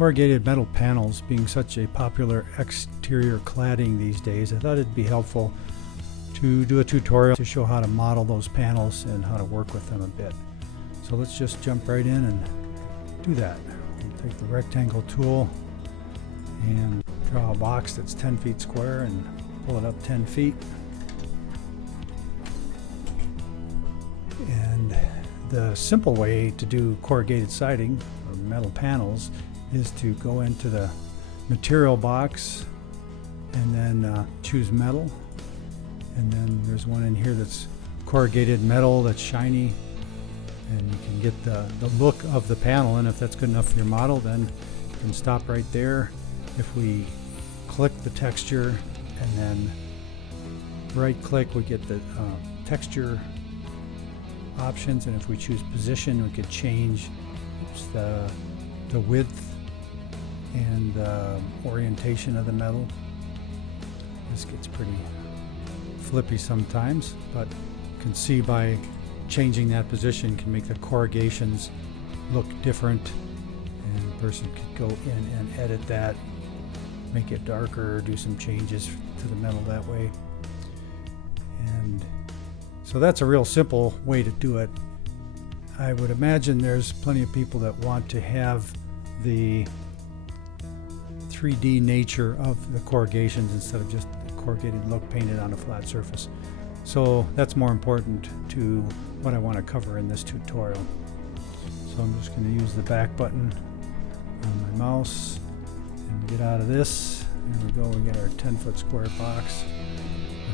corrugated metal panels being such a popular exterior cladding these days, I thought it'd be helpful to do a tutorial to show how to model those panels and how to work with them a bit. So let's just jump right in and do that. We'll take the rectangle tool and draw a box that's 10 feet square and pull it up 10 feet. And the simple way to do corrugated siding or metal panels is to go into the material box and then choose metal. And then there's one in here that's corrugated metal that's shiny, and you can get the look of the panel. And if that's good enough for your model, then you can stop right there. If we click the texture and then right click, we get the texture options, and if we choose position, we could change the width and the orientation of the metal. This gets pretty flippy sometimes, but you can see by changing that position can make the corrugations look different, and a person could go in and edit that, make it darker, or do some changes to the metal that way. And so that's a real simple way to do it. I would imagine there's plenty of people that want to have the 3D nature of the corrugations instead of just corrugated look painted on a flat surface. So that's more important to what I want to cover in this tutorial. So I'm just going to use the back button on my mouse and get out of this. There we go, we get our 10-foot square box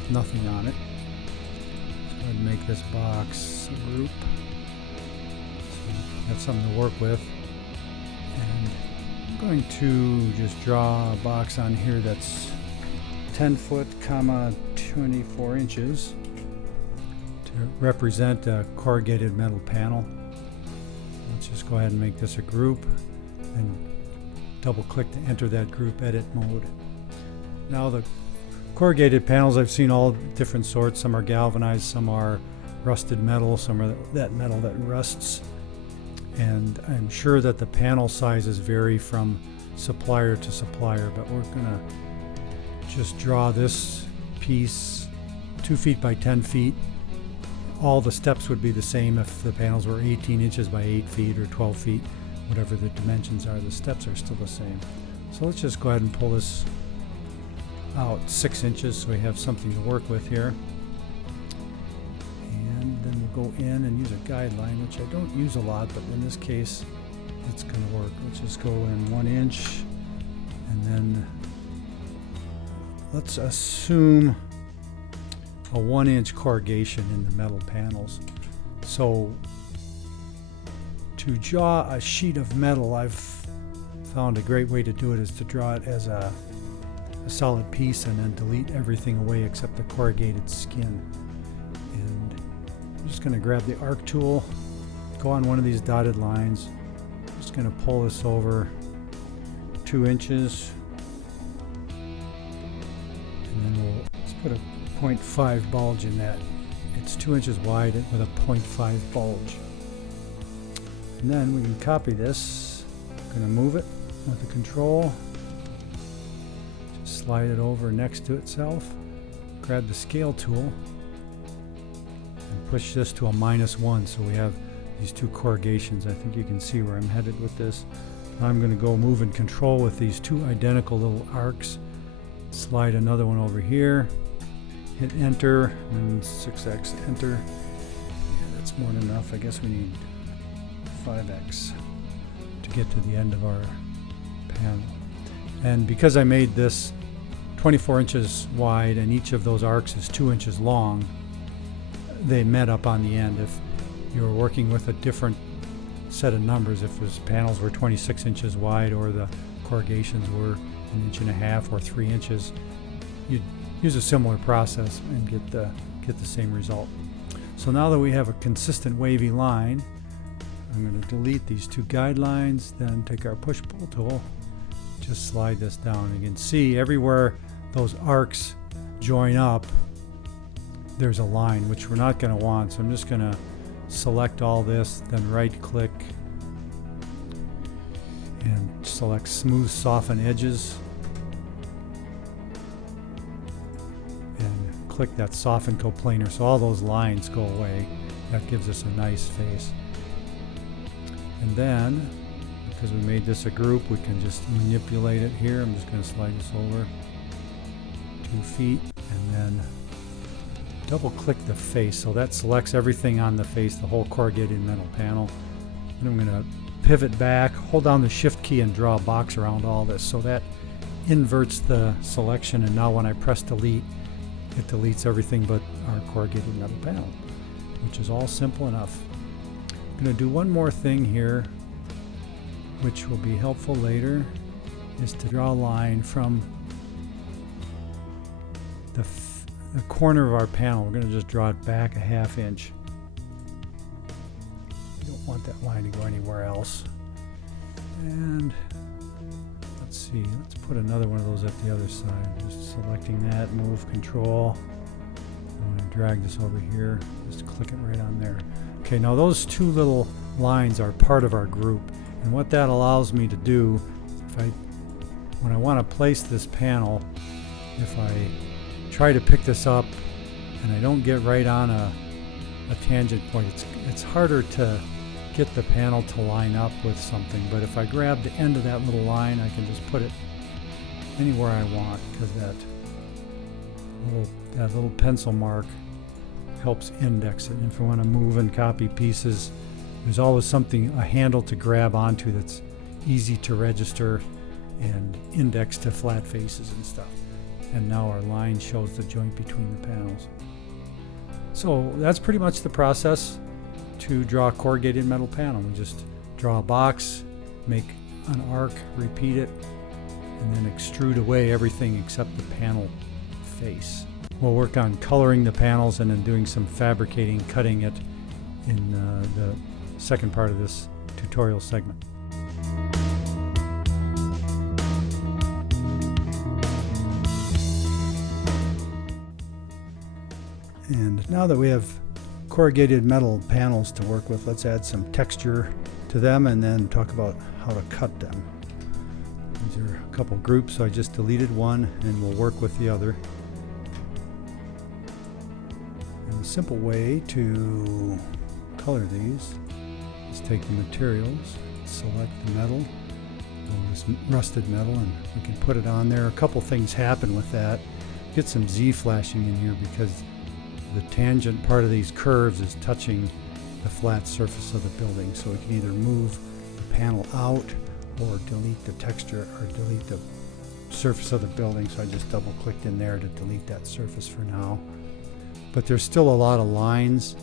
with nothing on it. Go ahead and make this box a group. So that's something to work with. And I'm going to just draw a box on here that's 10 foot, 24 inches to represent a corrugated metal panel. Let's just go ahead and make this a group and double click to enter that group edit mode. Now the corrugated panels, I've seen all different sorts. Some are galvanized, some are rusted metal, some are that metal that rusts. And I'm sure that the panel sizes vary from supplier to supplier, but we're gonna just draw this piece 2 feet by 10 feet. All the steps would be the same if the panels were 18 inches by 8 feet or 12 feet, whatever the dimensions are, the steps are still the same. So let's just go ahead and pull this out 6 inches so we have something to work with here. And then we'll go in and use a guideline, which I don't use a lot, but in this case it's going to work. Let's just go in 1 inch, and then let's assume a 1 inch corrugation in the metal panels. So to draw a sheet of metal, I've found a great way to do it is to draw it as a solid piece and then delete everything away except the corrugated skin. And I'm just going to grab the arc tool, go on one of these dotted lines. I'm just going to pull this over 2 inches. And then let's put a 0.5 bulge in that. It's 2 inches wide with a 0.5 bulge. And then we can copy this. I'm going to move it with the control. Just slide it over next to itself. Grab the scale tool and push this to a -1, so we have these two corrugations. I think you can see where I'm headed with this. Now I'm going to go move and control with these two identical little arcs. Slide another one over here, hit enter, and 6x enter. Yeah, that's more than enough. I guess we need 5x to get to the end of our panel. And because I made this 24 inches wide and each of those arcs is 2 inches long, they met up on the end. If you were working with a different set of numbers, if his panels were 26 inches wide or the corrugations were 1.5 inches or 3 inches, you'd use a similar process and get the same result. So now that we have a consistent wavy line, I'm going to delete these two guidelines, then take our push-pull tool, just slide this down. You can see everywhere those arcs join up, there's a line, which we're not going to want. So I'm just going to select all this, then right-click and select Smooth Soften Edges and click that Soften Coplanar so all those lines go away. That gives us a nice face. And then, because we made this a group, we can just manipulate it here. I'm just going to slide this over 2 feet and then double click the face. So that selects everything on the face, the whole corrugated metal panel. And I'm going to pivot back, hold down the Shift key and draw a box around all this. So that inverts the selection, and now when I press delete, it deletes everything but our corrugated metal panel, which is all simple enough. I'm going to do one more thing here, which will be helpful later, is to draw a line from the corner of our panel. We're going to just draw it back a 1/2 inch. You don't want that line to go anywhere else. And let's see, let's put another one of those at the other side. Just selecting that, move, control. I'm going to drag this over here, just click it right on there. Okay, now those 2 little lines are part of our group. And what that allows me to do, when I want to place this panel, if I try to pick this up and I don't get right on a tangent point, it's harder to get the panel to line up with something. But if I grab the end of that little line, I can just put it anywhere I want, because that little pencil mark helps index it. And if I want to move and copy pieces, there's always a handle to grab onto that's easy to register and index to flat faces and stuff. And now our line shows the joint between the panels. So that's pretty much the process to draw a corrugated metal panel. We just draw a box, make an arc, repeat it, and then extrude away everything except the panel face. We'll work on coloring the panels and then doing some fabricating, cutting it in the second part of this tutorial segment. And now that we have corrugated metal panels to work with, let's add some texture to them and then talk about how to cut them. These are a couple groups, so I just deleted one and we'll work with the other. And the simple way to color these is take the materials, select the metal, this rusted metal, and we can put it on there. A couple things happen with that. Get some Z flashing in here because the tangent part of these curves is touching the flat surface of the building. So we can either move the panel out or delete the texture or delete the surface of the building. So I just double clicked in there to delete that surface for now. But there's still a lot of lines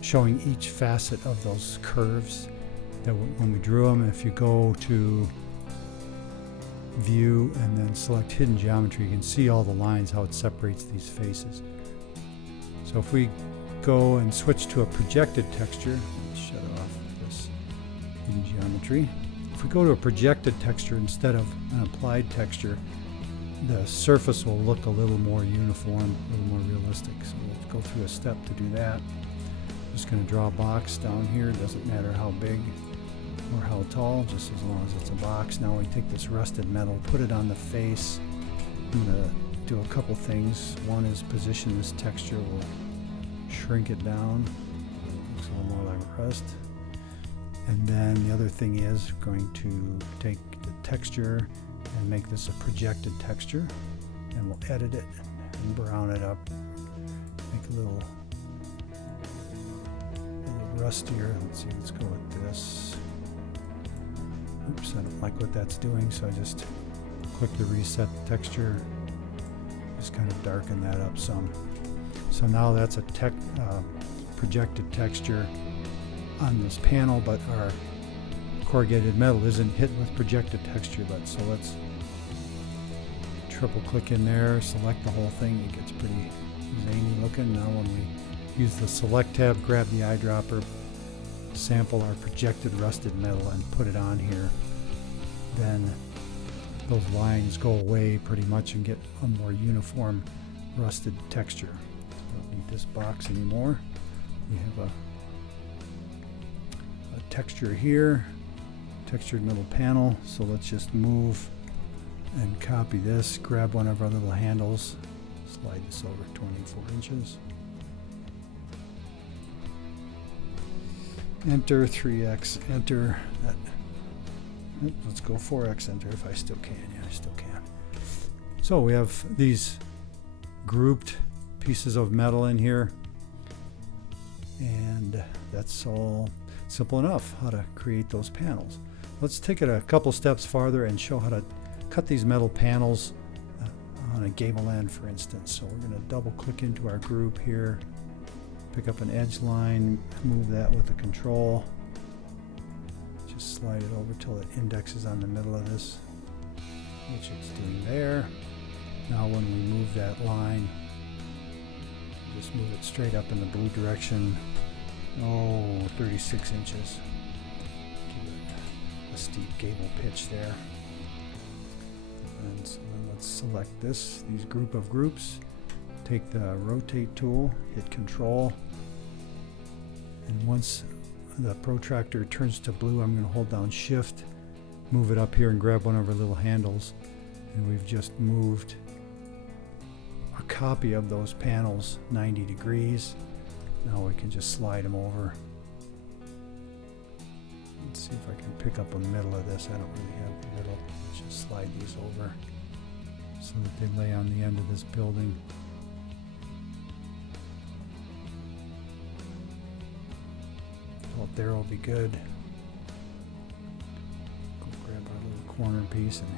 showing each facet of those curves that when we drew them. If you go to View and then select Hidden Geometry, you can see all the lines, how it separates these faces. So if we go and switch to a projected texture, let's shut off this Hidden Geometry. If we go to a projected texture instead of an applied texture, the surface will look a little more uniform, a little more realistic. So we'll go through a step to do that. I'm just going to draw a box down here. It doesn't matter how big or how tall, just as long as it's a box. Now we take this rusted metal, put it on the face. I'm going to do a couple things. One is position this texture. We'll shrink it down. Looks a little more like rust. And then the other thing is going to take the texture and make this a projected texture, and we'll edit it and brown it up, make a little rustier. Let's see, let's go with this. Oops, I don't like what that's doing, so I just click the reset texture, just kind of darken that up some. So now that's a projected texture on this panel, but our corrugated metal isn't hit with projected texture yet. So let's triple click in there, select the whole thing. It gets pretty zany looking. Now when we use the select tab, grab the eyedropper, sample our projected rusted metal and put it on here, then those lines go away pretty much and get a more uniform rusted texture. We don't need this box anymore. We have a texture here, textured metal panel. So let's just move and copy this, grab one of our little handles, slide this over 24 inches. Enter, 3x, enter. Let's go 4x, enter if I still can. Yeah, I still can. So we have these grouped pieces of metal in here. And that's all simple enough how to create those panels. Let's take it a couple steps farther and show how to cut these metal panels on a gable end, for instance. So we're going to double click into our group here, pick up an edge line, move that with a control, just slide it over till it indexes on the middle of this, which it's doing there. Now when we move that line, just move it straight up in the blue direction. 36 inches. Give it a steep gable pitch there. And so then let's select these group of groups. Take the rotate tool, hit control. And once the protractor turns to blue, I'm going to hold down shift, move it up here and grab one of our little handles. And we've just moved a copy of those panels 90 degrees. Now we can just slide them over. Let's see if I can pick up a middle of this. I don't really have the middle. Let's just slide these over so that they lay on the end of this building. About there will be good. Go grab our little corner piece, and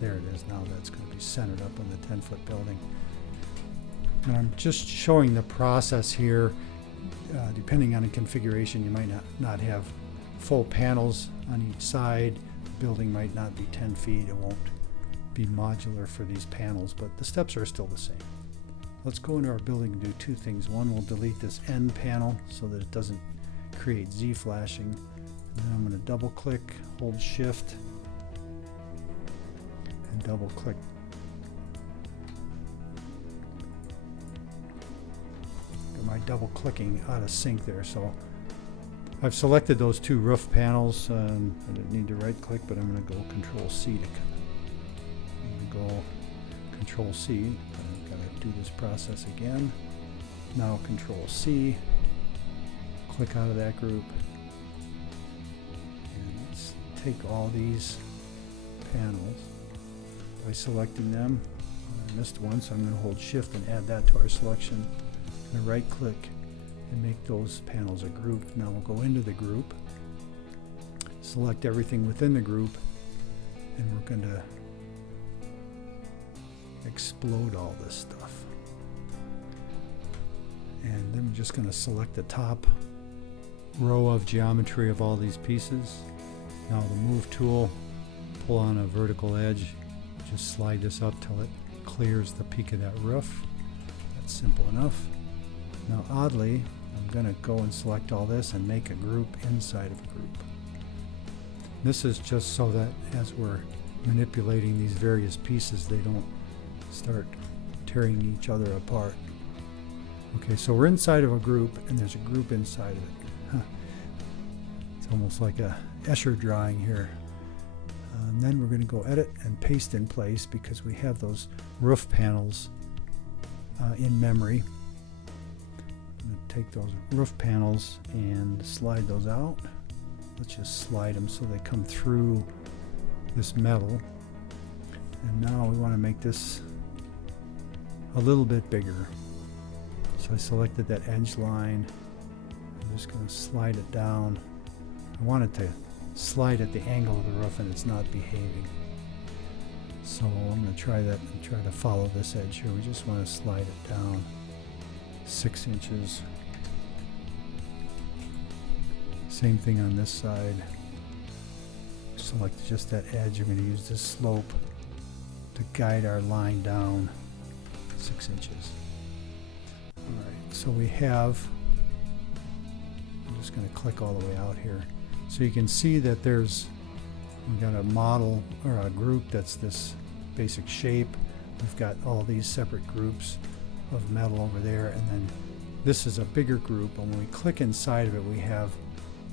there it is. Now that's going to be centered up on the 10-foot building. And I'm just showing the process here. Depending on the configuration, you might not have full panels on each side. The building might not be 10 feet. It won't be modular for these panels, but the steps are still the same. Let's go into our building and do two things. One, we'll delete this end panel so that it doesn't create Z flashing. And then I'm going to double click, hold shift, and double click. My double clicking out of sync there, so I've selected those two roof panels. I didn't need to right click, but I'm going to go Control C Control C. I've got to do this process again. Now Control C, click out of that group, and let's take all these panels by selecting them. I missed one, so I'm going to hold shift and add that to our selection. Right click and make those panels a group. Now we'll go into the group, select everything within the group, and we're going to explode all this stuff. And then we're just going to select the top row of geometry of all these pieces. Now the move tool, pull on a vertical edge, just slide this up till it clears the peak of that roof. That's simple enough. Now oddly, I'm going to go and select all this and make a group inside of a group. This is just so that as we're manipulating these various pieces, they don't start tearing each other apart. Okay, so we're inside of a group, and there's a group inside of it. It's almost like a Escher drawing here. And then we're going to go edit and paste in place because we have those roof panels in memory. Take those roof panels and slide those out. Let's just slide them so they come through this metal. And now we want to make this a little bit bigger. So I selected that edge line. I'm just going to slide it down. I want it to slide at the angle of the roof, and it's not behaving. So I'm going to try that and try to follow this edge here. We just want to slide it down 6 inches. Same thing on this side. Select just that edge. I'm going to use this slope to guide our line down 6 inches. Alright, so we have, I'm just going to click all the way out here. So you can see that we've got a model or a group that's this basic shape. We've got all these separate groups of metal over there, and then this is a bigger group, and when we click inside of it, we have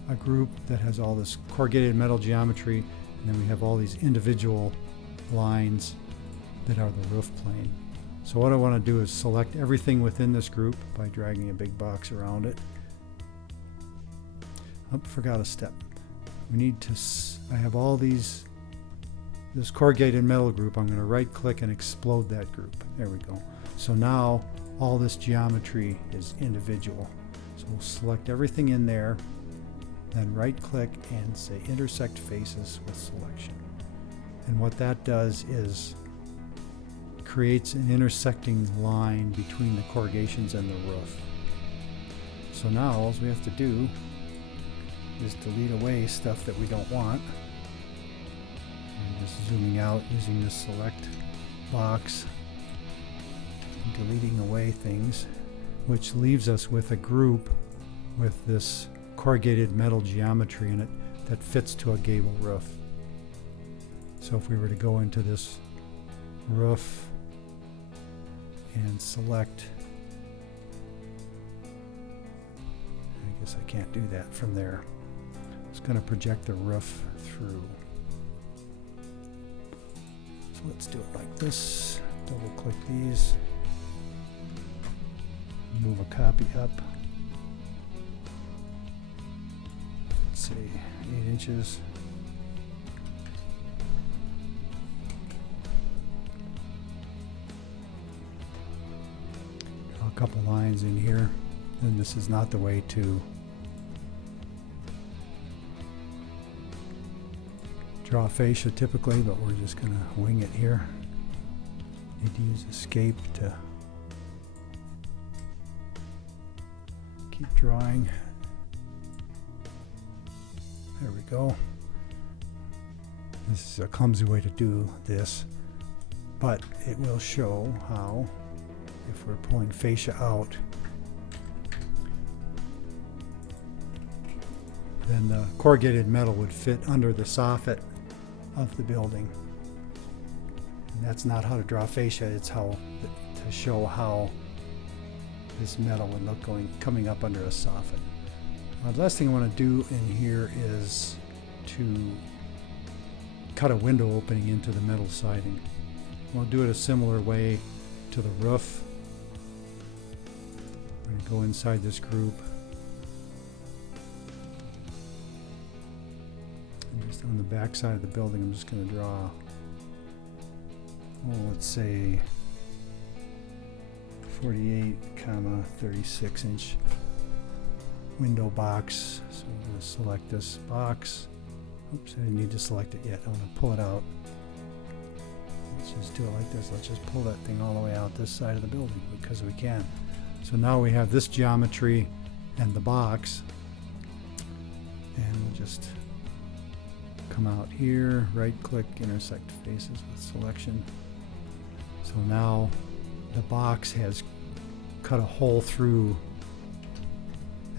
a group that has all this corrugated metal geometry, and then we have all these individual lines that are the roof plane. So what I want to do is select everything within this group by dragging a big box around it. Oh, forgot a step. We need to, I have all this corrugated metal group. I'm going to right click and explode that group. There we go. So now all this geometry is individual. So we'll select everything in there, then right click and say intersect faces with selection. And what that does is creates an intersecting line between the corrugations and the roof. So now all we have to do is delete away stuff that we don't want. I'm just zooming out using this select box and deleting away things, which leaves us with a group with this corrugated metal geometry in it that fits to a gable roof. So if we were to go into this roof and select, I guess I can't do that from there. It's going to project the roof through. So let's do it like this. Double click these. Move a copy up. Let's say 8 inches. Draw a couple lines in here. And this is not the way to draw fascia typically, but we're just going to wing it here. Need to use escape to keep drawing. There we go. This is a clumsy way to do this, but it will show how, if we're pulling fascia out, then the corrugated metal would fit under the soffit of the building. And that's not how to draw fascia, it's how to show how this metal would look coming up under a soffit. The last thing I want to do in here is to cut a window opening into the metal siding. We'll do it a similar way to the roof. I'm going to go inside this group. And just on the back side of the building, I'm just going to draw, let's say 48, 36 inch window box. So I'm going to select this box. Oops, I didn't need to select it yet. I'm going to pull it out. Let's just do it like this. Let's just pull that thing all the way out this side of the building because we can. So now we have this geometry and the box. And we'll just come out here, right click, intersect faces with selection. So now the box has cut a hole through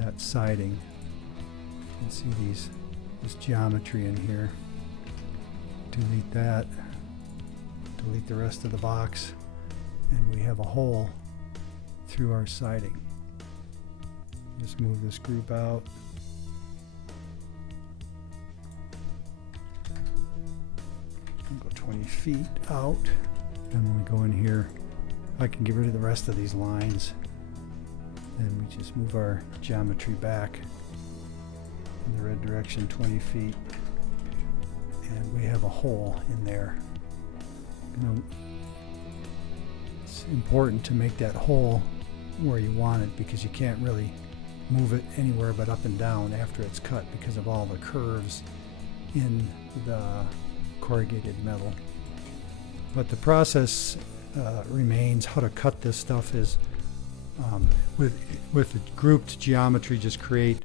that siding. You can see this geometry in here. Delete that. Delete the rest of the box, and we have a hole through our siding. Just move this group out. I'll go 20 feet out. And when we go in here, I can get rid of the rest of these lines. And we just move our geometry back in the red direction 20 feet. And we have a hole in there. It's important to make that hole where you want it because you can't really move it anywhere but up and down after it's cut because of all the curves in the corrugated metal. But the process remains. How to cut this stuff is with the grouped geometry, just create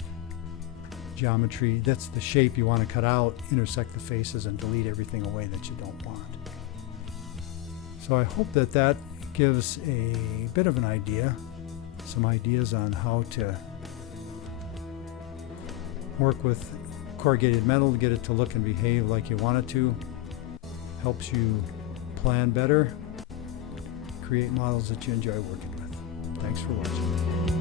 geometry that's the shape you want to cut out, intersect the faces, and delete everything away that you don't want. So I hope that gives a bit of an idea, some ideas on how to work with corrugated metal to get it to look and behave like you want it to. Helps you plan better, create models that you enjoy working with. Thanks for watching.